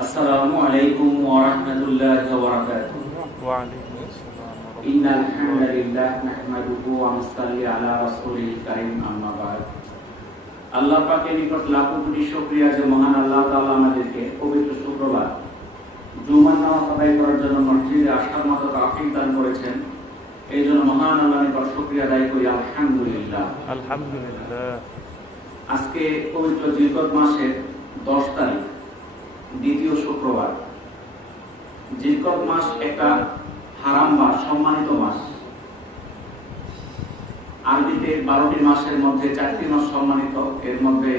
আসসালামু আলাইকুম ওয়া রাহমাতুল্লাহি ওয়া বারাকাতুহু। ওয়া আলাইকুম আসসালাম। ইন্নাল হামদালিল্লাহ নাহমাদুহু ওয়া নুসাল্লি আলা রাসূলিল কারীম, আম্মা বা'দ। আল্লাহ পাকের নিকট লাখো কোটি শুকরিয়া যে মহান আল্লাহ তাআলা আমাদেরকে পবিত্র শুক্রবার জুমার নামাজ আদায় করার জন্য মসজিদে আসার মতো তৌফিক দান করেছেন। এই জন্য মহান আল্লাহর নিকট শুকরিয়া আদায় করি, আলহামদুলিল্লাহ। আলহামদুলিল্লাহ। আজকে পবিত্র জিলকদ মাসের 10 তারিখ, দ্বিতীয় শুক্রবার। জিলকদ মাস একটা হারাম মাস, সম্মানিত মাস। আরবিতে 12টি মাসের মধ্যে 4টি মাস সম্মানিত। এর মধ্যে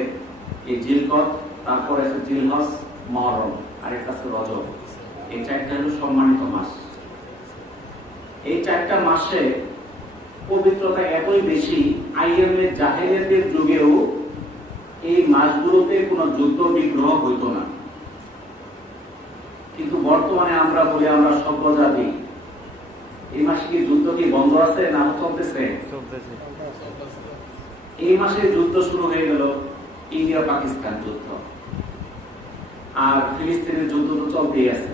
এই জিলকদ, তারপরে আছে জিলহজ, মুহররম, আর একটা আছে রজব। এই 4টা হলো সম্মানিত মাস। এই 4টা মাসে পবিত্রতা এতই বেশি, আইয়ামে জাহেলিয়াতের যুগেও এই মাসগুলোতে কোনো যুদ্ধ বিগ্রহ হইতো না। কিন্তু বর্তমানে আমরা বলি আমরা সভ্য জাতি, এই মাসে কি যুদ্ধ কি বন্ধ আছে না চলতেছে? এই মাসে যুদ্ধ শুরু হয়ে গেল, ইন্ডিয়া পাকিস্তান যুদ্ধ, আর ফিলিস্তিনের যুদ্ধ তো চলতেই আছে।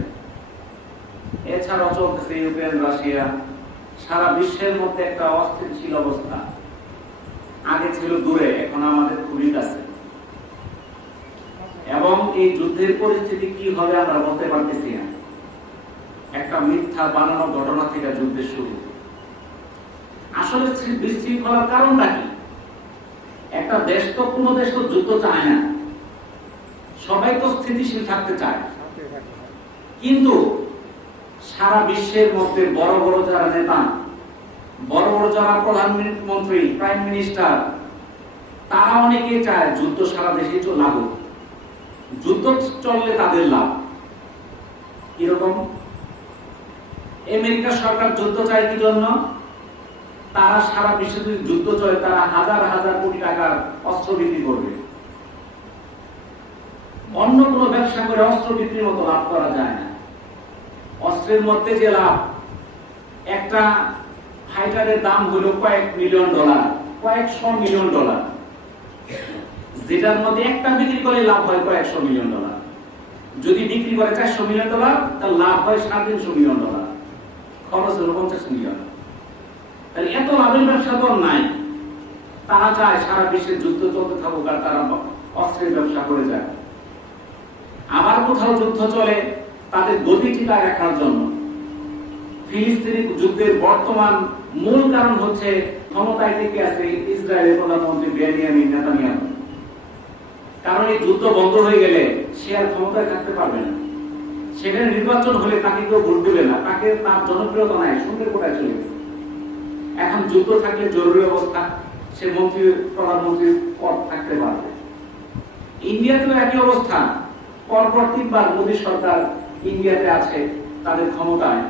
এছাড়াও চলতেছে ইউক্রেন, রাশিয়া। সারা বিশ্বের মধ্যে একটা অস্থিতিশীল অবস্থা। আগে ছিল দূরে, এখন আমাদের খুবই কাছে। এবং এই যুদ্ধের পরিস্থিতি কি হবে আমরা বলতে পারতেছি না। একটা মিথ্যা বানানো ঘটনা থেকে যুদ্ধের শুরু। আসলে বিশৃঙ্খলার কারণটা কি? একটা দেশ তো, কোনো দেশ তো যুদ্ধ চায় না, সবাই তো স্থিতিশীল থাকতে চায়। কিন্তু সারা বিশ্বের মধ্যে বড় বড় যারা নেতা, বড় বড় যারা প্রধানমন্ত্রী, প্রাইম মিনিস্টার, তারা অনেকে চায় যুদ্ধ সারা দেশে লাগুক। যুদ্ধ চললে তাদের লাভ। কিরকম? আমেরিকা সরকার যুদ্ধ চায় কি জন্য? তারা সারা বিশ্বে যদি যুদ্ধ চলে, তারা হাজার হাজার কোটি টাকার অস্ত্র বিক্রি করবে। অন্য কোনো ব্যবসা করে অস্ত্র বিক্রির মতো লাভ করা যায় না। অস্ত্রের মধ্যে যে লাভ, একটা ফাইটারের দাম হলো কয়েক মিলিয়ন ডলার, কয়েকশো মিলিয়ন ডলার, যেটার মধ্যে একটা বিক্রি করে লাভ হয় কয়েকশো মিলিয়ন ডলার। যদি বিক্রি করে 400 মিলিয়ন ডলার, তার লাভ হয় 350 মিলিয়ন ডলার, খরচ হলো 50 মিলিয়ন। তাহলে এত লাভের ব্যবসা তো নাই। তারা চায় সারা বিশ্বে যুদ্ধ চলতে থাকুক, আর তারা অস্ত্রের ব্যবসা করে যায়। আবার কোথাও যুদ্ধ চলে তাদের গতি টিকায় রাখার জন্য। ফিলিস্তিনি যুদ্ধের বর্তমান মূল কারণ হচ্ছে ক্ষমতায় টিকে আছে ইসরায়েলের প্রধানমন্ত্রী বেনিয়ামিন নেতানিয়াহু। কারণ এই যুদ্ধ বন্ধ হয়ে গেলে সে আর ক্ষমতায় থাকতে পারবে না। সেখানে নির্বাচন হলে তাকে কেউ ভোট দেবে না, তাকে তার জনপ্রিয়তা নাই, সঙ্গের কোটায় চলে গেছে। এখন যুদ্ধ থাকলে জরুরি অবস্থা, সে মন্ত্রী, প্রধানমন্ত্রীর পদ থাকতে পারবে। ইন্ডিয়াতেও একই অবস্থা। পরপর 3বার মোদী সরকার ইন্ডিয়াতে আছে তাদের ক্ষমতায়।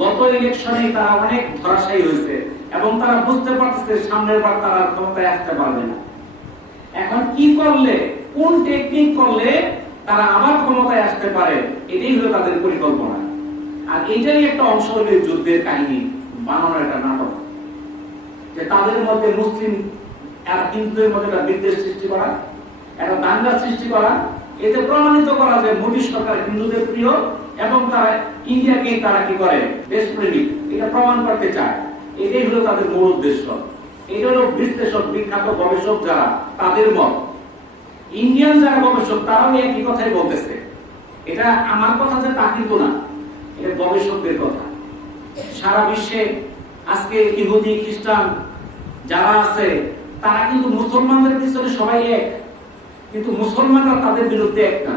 গত ইলেকশনে তারা অনেক ধরাশায়ী হয়েছে এবং তারা বুঝতে পারতেছে সামনের বার তারা ক্ষমতায় আসতে পারবে না। এখন কি করলে, কোন টেকনিক করলে তারা আবার ক্ষমতায় আসতে পারে, এটাই হলো তাদের পরিকল্পনা। আর এটাই একটা অংশ হলো যুদ্ধের কাহিনী বানানোর একটা নাটক, যে তাদের মধ্যে মুসলিম আর হিন্দুদের মধ্যে একটা বিদ্বেষ সৃষ্টি করা, একটা দাঙ্গা সৃষ্টি করা, এতে প্রমাণিত করা যে মোদী সরকার হিন্দুদের প্রিয় এবং তারা ইন্ডিয়াকে তারা কি করে দেশপ্রেমিক, এটা প্রমাণ করতে চায়। এটাই হলো তাদের মূল উদ্দেশ্য। এটা হলো বিশ্লেষক, বিখ্যাত গবেষক যারা, তাদের মত। ইন্ডিয়ান যারা গবেষক, তারাও একই কথাই বলতেছে। এটা আমার কথা যে তা কিন্তু না, এটা গবেষকদের কথা। সারা বিশ্বে আজকে ইহুদি, খ্রিস্টান যারা আছে, তারা কিন্তু মুসলমানদের পিছনে সবাই এক, কিন্তু মুসলমানরা তাদের বিরুদ্ধে এক না।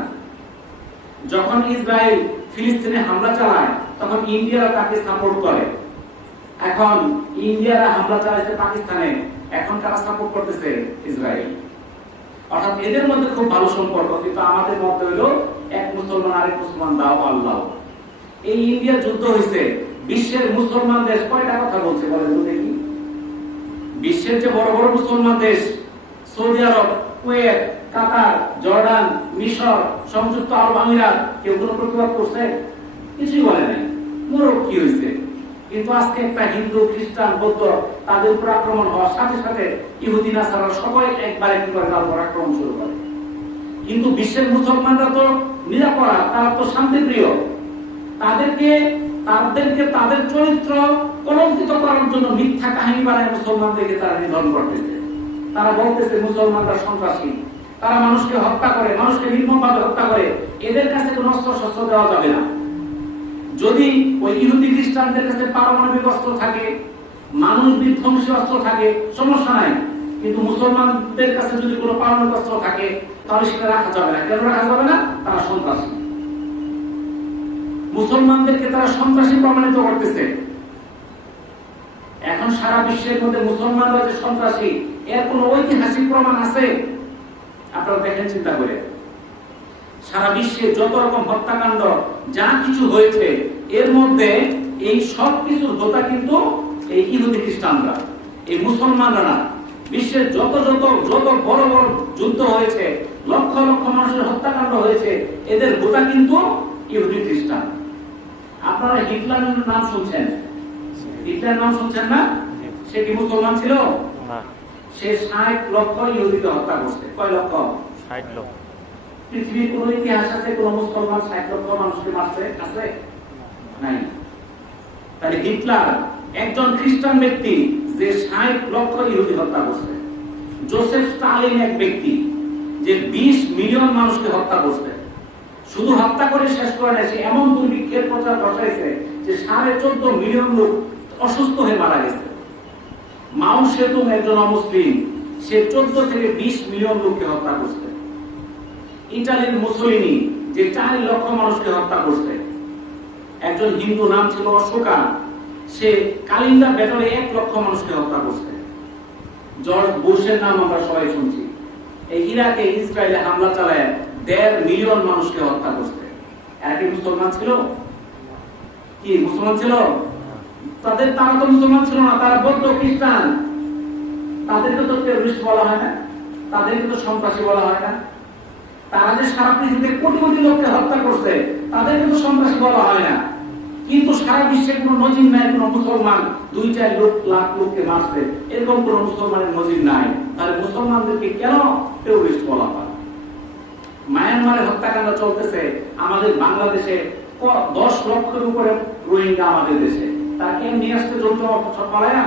যখন ইসরায়েল ফিলিস্তিনে হামলা চালায়, তখন ইন্ডিয়ারা তাকে সাপোর্ট করে। এখন ইন্ডিয়ারা হামলা চালাইছে পাকিস্তানে, এখন তারা সাপোর্ট করতেছে ইসরায়েল। অর্থাৎ এদের মধ্যে খুব ভালো সম্পর্ক, কিন্তু আমাদের মধ্যে হলো এক মুসলমান আরেক মুসলমান দাও আল্লাহ। এই ইন্ডিয়া যুদ্ধ হয়েছে, বিশ্বের মুসলমান দেশ কয়টা কথা বলছে বলেন তো দেখি? বিশ্বের যে বড় বড় মুসলমান দেশ, সৌদি আরব, কুয়েত, কাতার, জর্ডান, মিশর, সংযুক্ত আরব আমিরাত, কেউ কোনো প্রতিবাদ করছে? কিছুই বলে নাই। মোরক কি হয়েছে? কিন্তু আজকে একটা হিন্দু, খ্রিস্টান, বৌদ্ধ তাদের উপর আক্রমণ হওয়ার সাথে সাথে ইহুদি, নাসারা সবাই একবারে কি করে তার উপর আক্রমণ শুরু করে। কিন্তু বিশ্বের মুসলমানরা তো নিরাপরাধ, তারা তো শান্তিপ্রিয়। তাদেরকে তাদের চরিত্র কলঙ্কিত করার জন্য মিথ্যা কাহিনী বানায় মুসলমানদেরকে তারা নিধন করতেছে। তারা বলতেছে মুসলমানরা সন্ত্রাসী, তারা মানুষকে হত্যা করে, মানুষকে নির্মমভাবে হত্যা করে, এদের কাছে কোনো অস্ত্র শস্ত্র দেওয়া যাবে না। যদি ওই ইহুদি খ্রিস্টানদের কাছে পারমাণবিক অস্ত্র থাকে, মানুষ বিধ্বংসী অস্ত্র থাকে, সমস্যা নাই, কিন্তু মুসলমানদের কাছে যদি কোনো পারমাণবিক অস্ত্র থাকে তাহলে সেটা রাখা যাবে না। কেন রাখা যাবে না? তারা সন্ত্রাসী। মুসলমানদেরকে তারা সন্ত্রাসী প্রমাণিত করতেছে। এখন সারা বিশ্বের মধ্যে মুসলমানরা যে সন্ত্রাসী, এর কোন ঐতিহাসিক প্রমাণ আছে? আপনারা দেখেন, চিন্তা করে সারা বিশ্বে যত রকম হত্যাকাণ্ড যা কিছু হয়েছে, এর মধ্যে এই সব কিছুর হোতা কিন্তু এই ইহুদি খ্রিস্টানরা, এই মুসলমানরা না। বিশ্বের যত বড় বড় যুদ্ধ হয়েছে, লক্ষ লক্ষ মানুষের হত্যাকাণ্ড হয়েছে, এদের হোতা কিন্তু ইহুদি খ্রিস্টান। আপনারা হিটলারের নাম শুনছেন? হিটলারের নাম শুনছেন না? সে কি মুসলমান ছিল? সে 60 লক্ষ ইহুদিকে হত্যা করছে। কয় লক্ষ? 60 লক্ষ। পৃথিবীর কোন ইতিহাস আছে কোন মুসলমান 60 লক্ষ মানুষকে মারছে? আছে? নাই। তাহলে হিটলার একজন খ্রিস্টান ব্যক্তি যে 60 লক্ষ ইহুদি হত্যা করছে। জোসেফ স্টালিন এক ব্যক্তি যে 20 মিলিয়ন মানুষকে হত্যা করছে। শুধু হত্যা করে শেষ করে নাই, সে এমন দুর্ভিক্ষের প্রচার বসাইছে যে 14.5 মিলিয়ন লোক অসুস্থ হয়ে মারা গেছে। মাও সেতুং একজন অমুসলিম, সে 14 থেকে 20 মিলিয়ন লোককে হত্যা করছে। ইটালির মুসোলিনি যে 4 লক্ষ মানুষকে হত্যা করছে। একজন হিন্দু নাম ছিল অশোকা, সে কালিন্দা ব্যাটলে 1 লক্ষ মানুষকে হত্যা করছে। জর্জ বুশের নাম আমরা সবাই শুনছি, এই ইরাকে ইসরায়েলে হামলা চালায় 1.5 মিলিয়ন মানুষকে হত্যা করছে। এরা কি মুসলমান ছিল? কি মুসলমান ছিল? তারা তো মুসলমান ছিল না, তারা বৌদ্ধ খ্রিস্টান। তাদেরকে তো টেররিস্ট বলা হয় না, তাদেরকে তো সন্ত্রাসী বলা হয় না। তারা যে সারা পৃথিবীতে কোটি কোটি লোককে হত্যা করছে, তাদেরকে তো সন্ত্রাসী বলা হয় না। কিন্তু সারা বিশ্বে কোনো নজির নাই কোন মুসলমান 2-4 লাখ লোককে মারছে, এরকম কোন মুসলমানের নজির নাই। তাহলে মুসলমানদেরকে কেন টেররিস্ট বলা হয়? মায়ানমারে হত্যাকাণ্ড চলতেছে, আমাদের বাংলাদেশে 10 লক্ষের উপরে রোহিঙ্গা আমাদের দেশে, তারা কেন নিয়ে আসতে জড়িত পারে না?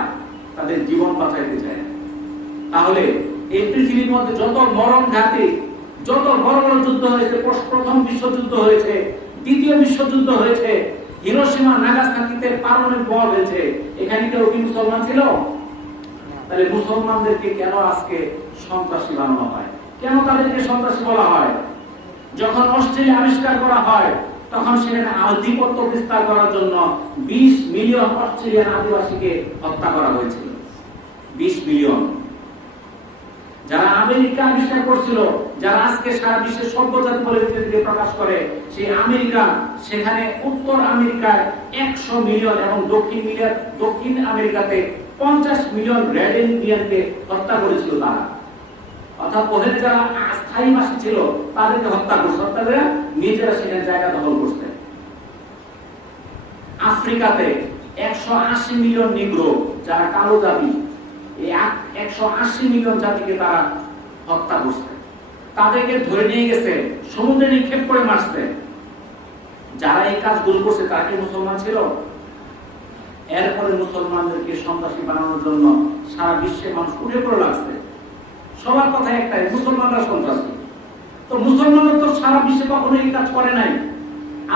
তাদের জীবন বাঁচাইতে চায়। তাহলে এই পৃথিবীর মধ্যে যত মরণ ঘাতী, যত বড় বড় যুদ্ধ হয়েছে, প্রথম বিশ্বযুদ্ধ হয়েছে, দ্বিতীয় বিশ্বযুদ্ধ হয়েছে, হিরোশিমা নাগাসাকিতে পারমাণবিক বোমা হয়েছে, এখানে কেউ কি মুসলমান ছিল? তাহলে মুসলমানদেরকে কেন আজকে সন্ত্রাসী বানানো হয়? কেন তাদেরকে সন্ত্রাসী বলা হয়? যখন অস্ট্রেলিয়া আবিষ্কার করা হয়, তখন সেখানে আধিপত্য বিস্তার করার জন্য 20 মিলিয়ন অস্ট্রেলিয়ান আদিবাসীকে হত্যা করা হয়েছিল। 20 মিলিয়ন। যারা আমেরিকা আবিষ্কার করছিল, যারা আজকে সারা বিশ্বের সভ্যজাতি বলে প্রকাশ করে, সেই আমেরিকা, সেখানে উত্তর আমেরিকায় 100 মিলিয়ন এবং দক্ষিণ আমেরিকাতে 50 মিলিয়ন রেড ইন্ডিয়ানকে হত্যা করেছিল তারা। অর্থাৎ ওখানে যারা স্থায়ী বাসী ছিল তাদেরকে হত্যা করছে, তারা নিজেরা সেখানে জায়গা দখল করছে। আফ্রিকাতে 180 মিলিয়ন নিগ্রো, যারা কালো জাতি, এই 180 মিলিয়ন জাতিকে তারা হত্যা করছে। তাদেরকে ধরে নিয়ে গেছে, সমুদ্রে নিক্ষেপ করে মারছে। যারা এই কাজগুলো করছে তারা কি মুসলমান ছিল? এরপরে মুসলমানদেরকে সন্ত্রাসী বানানোর জন্য সারা বিশ্বের মানুষ উঠে পড়ে লাগছে। সবার কথা একটাই, মুসলমানরা সন্ত্রাসী। তো মুসলমানরা তো সারা বিশ্বে কখনো এই কাজ করে নাই।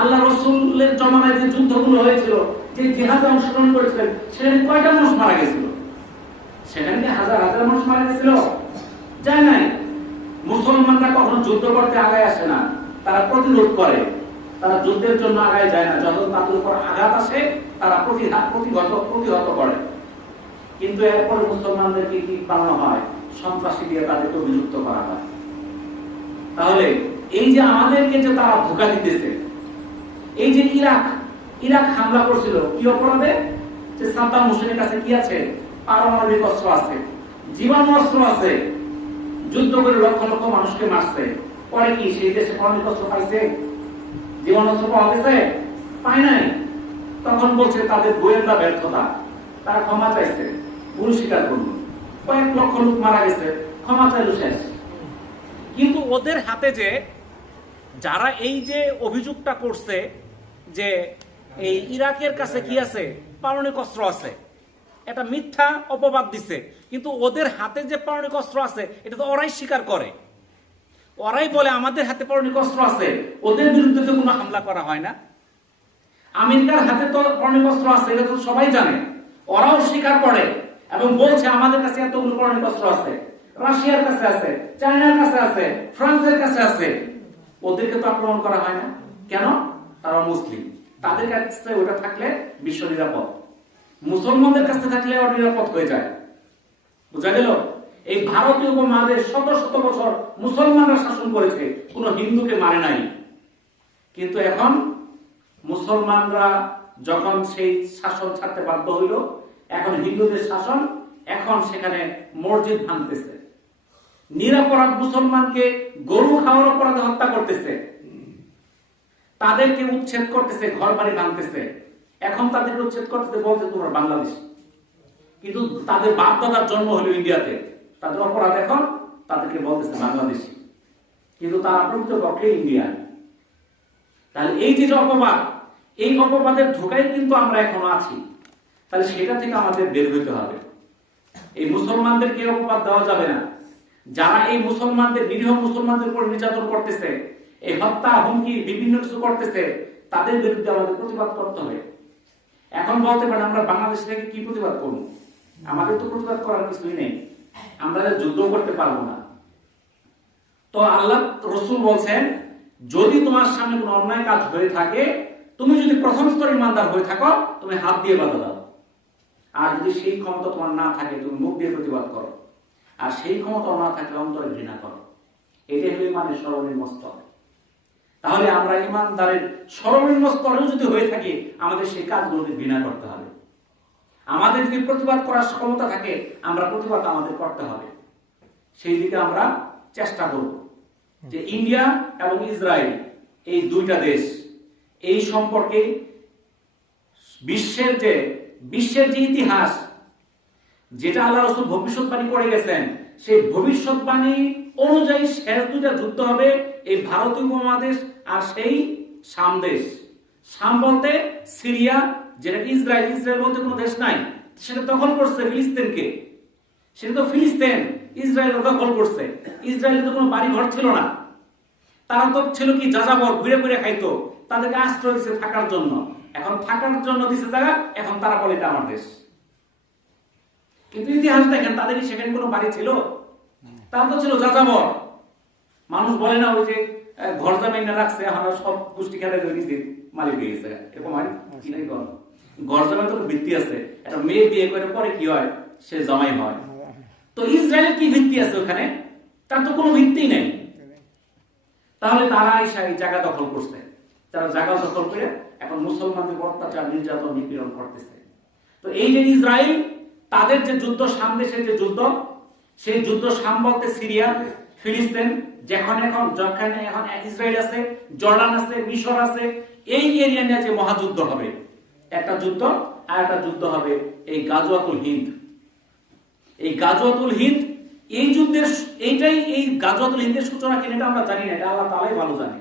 আল্লাহ রাসূলের জমানায় যে যুদ্ধগুলো হয়েছিল, যে জিহাদে অংশগ্রহণ করেছিলেন, সেখানে কয়টা মানুষ মারা গেছিল? সেখানে কি হাজার হাজার মানুষ মারা গেছিল? যায় নাই। মুসলমানরা কখনো যুদ্ধ করতে আগায় আসে না, তারা প্রতিরোধ করে। তারা যুদ্ধের জন্য আগায় যায় না, যখন তাদের উপর আঘাত আসে তারা প্রতিহত করে। কিন্তু এরপরে মুসলমানদেরকে কি বানানো হয়? সন্ত্রাসী দিয়ে তাদেরকে অভিযুক্ত করা হয়। তাহলে এই যে আমাদেরকে যে তারা ধোঁকা দিতেছে, এই যে ইরাক হামলা করছিল কি অপরাধে? যে সাদ্দাম হোসেনের কাছে কি আছে? পারমাণবিক অস্ত্র আছে, জীবাণু অস্ত্র আছে, যুদ্ধ করে লক্ষ লক্ষ মানুষকে মারছে। পরে কি সেই দেশে পারমাণবিক অস্ত্র পাইছে? জীবাণু অস্ত্র পাওয়া গেছে? পায় নাই। তখন বলছে তাদের গোয়েন্দা ব্যর্থতা, তারা ক্ষমা চাইছে, ভুল স্বীকার করল, কয়েক লক্ষ লোক মারা গেছে, ক্ষমা চাইল, শেষ। কিন্তু ওদের হাতে যে যারা এই যে অভিযোগটা করছে যে এই ইরাকের কাছে কি আছে, পারমাণবিক অস্ত্র আছে, এটা মিথ্যা অপবাদ দিছে। কিন্তু ওদের হাতে যে পারমাণবিক অস্ত্র আছে এটা তো ওরাই স্বীকার করে, ওরাই বলে আমাদের হাতে পারমাণবিক অস্ত্র আছে। ওদের বিরুদ্ধে তো কোনো হামলা করা হয় না। আমেরিকার হাতে তো পারমাণবিক অস্ত্র আছে, এটা তো সবাই জানে, ওরাও স্বীকার করে এবং বলছে আমাদের কাছে এতগুলো পারমাণবিক অস্ত্র আছে, রাশিয়ার কাছে আছে, চায়নার কাছে আছে, ফ্রান্সের কাছে আছে। ওদেরকে তো আক্রমণ করা হয় না কেন? তারা মুসলিম, তাদের কাছে ওটা থাকলে বিশ্ব নিরাপদ। মুসলমানদের কাছে থাকলে ওটা নিরাপদ হয়ে যায়। বুঝা গেল? এই ভারতীয় উপমহাদেশ শত শত বছর মুসলমানরা শাসন করেছে, কোনো হিন্দুকে মানে নাই। কিন্তু এখন মুসলমানরা যখন সেই শাসন ছাড়তে বাধ্য হইল, এখন হিন্দুদের শাসন, এখন সেখানে মসজিদ ভাঙতেছে, নিরপরাধ মুসলমানকে গরু খাওয়ার অপরাধে হত্যা করতেছে, তাদেরকে উচ্ছেদ করতেছে, ঘর বাড়ি ভাঙতেছে। এখন তাদেরকে উচ্ছেদ করতেছে, বলছে তোমরা বাংলাদেশ, কিন্তু তাদের বাপ দাদার জন্ম হলো ইন্ডিয়াতে, তাদের অপরাধ এখন তাদেরকে বলতেছে বাংলাদেশি, কিন্তু তারা প্রকৃতপক্ষে ইন্ডিয়ান। তাহলে এই যে অপবাদ, এই অপবাদের ধোকায় কিন্তু আমরা এখনো আছি। তাহলে সেটা থেকে আমাদের বের হইতে হবে। এই মুসলমানদেরকে অপবাদ দেওয়া যাবে না। যারা এই মুসলমানদের, নিরীহ মুসলমানদের উপর নির্যাতন করতেছে, এই হত্যা হুমকি বিভিন্ন কিছু করতেছে, তাদের বিরুদ্ধে আমাদের প্রতিবাদ করতে হবে। এখন বলতে পারেন আমরা বাংলাদেশ থেকে কি প্রতিবাদ করবো? আমাদের তো প্রতিবাদ করার কিছুই নেই, আমরা যুদ্ধ করতে পারবো না। তো আল্লাহ রসুল বলছেন, যদি তোমার সামনে কোনো অন্যায় কাজ হয়ে থাকে, তুমি যদি প্রথম স্তরের ইমানদার হয়ে থাকো, তুমি হাত দিয়ে বাধা দাও। আর যদি সেই ক্ষমতা তোমার না থাকে, তুমি মুখ দিয়ে প্রতিবাদ করো। আর সেই ক্ষমতা না থাকলে অন্তরে ঘৃণা করো। এটাই হলো ইমানের সর্বনিম্ন স্তর। তাহলে আমরা ইমানদারের সর্বনিম্ন স্তরেও যদি হয়ে থাকি, আমাদের সেই কাজগুলোকে ঘৃণা করতে হবে। আমাদের যদি প্রতিবাদ করার ক্ষমতা থাকে, আমরা প্রতিবাদ আমাদের করতে হবে। সেই দিকে আমরা চেষ্টা করব যে ইন্ডিয়া এবং ইসরায়েল, এই দুইটা দেশ, এই সম্পর্কে বিশ্বের যে ইতিহাস, যেটা আল্লাহ রাসূল ভবিষ্যৎবাণী করে গেছেন, সেই ভবিষ্যৎবাণী অনুযায়ী শেষ দুইটা যুদ্ধ হবে এই ভারতীয় উপমহাদেশ আর সেই শাম দেশ। শাম বলতে সিরিয়া, যেটা ইসরায়েল, ইসরায়েল বলতে কোনো দেশ নাই, সেটা দখল করছে ফিলিস্তিনকে। সেটা তো ফিলিস্তিন ইসরায়েল দখল করছে। ইসরায়েলের তো কোনো বাড়ি ঘর ছিল না, তারা তো ছিল কি যাযাবর, ঘুরে ঘুরে খাইতো, তাদেরকে আশ্রয় দিচ্ছে থাকার জন্য। এখন থাকার জন্য দিচ্ছে জায়গা, এখন তারা বলে এটা আমার দেশ। কিন্তু ইতিহাস দেখেন, তাদের সেখানে কোনো বাড়ি ছিল? তারা তো ছিল যাযাবর। মানুষ বলে না ওই যে ঘর জামাই না রাখছে, আমরা সব গোষ্ঠী খেলে মালিক হয়ে গেছে, এরকম হয় কি নাই? ঘর জামাই তো ভিত্তি আছে, একটা মেয়ে বিয়ে করে পরে কি হয়, সে জামাই হয়। তো ইসরায়েলের কি ভিত্তি আছে ওখানে? তার তো কোনো ভিত্তি নেই। তাহলে তারা এই জায়গা দখল করছে, তারা জায়গা দখল করে এখন মুসলমানদের অত্যাচার, নির্যাতন, নিপীড়ন করতেছে। তো এই যে ইসরায়েল, তাদের যে যুদ্ধ, শাম দেশের যে যুদ্ধ, সেই যুদ্ধ শাম বলতে সিরিয়া, ফিলিস্তিন, যেখানে এখন ইসরায়েল আছে, জর্ডান আছে, মিশর আছে, এই এরিয়া নিয়ে যে মহাযুদ্ধ হবে, একটা যুদ্ধ, আর একটা যুদ্ধ হবে এই গাজওয়াতুল হিন্দ। এই গাজওয়াতুল হিন্দ, এই যুদ্ধের, এই গাজওয়াতুল হিন্দের সূচনা কিনা এটা আমরা জানি না, এটা আল্লাহ তাআলাই ভালো জানে।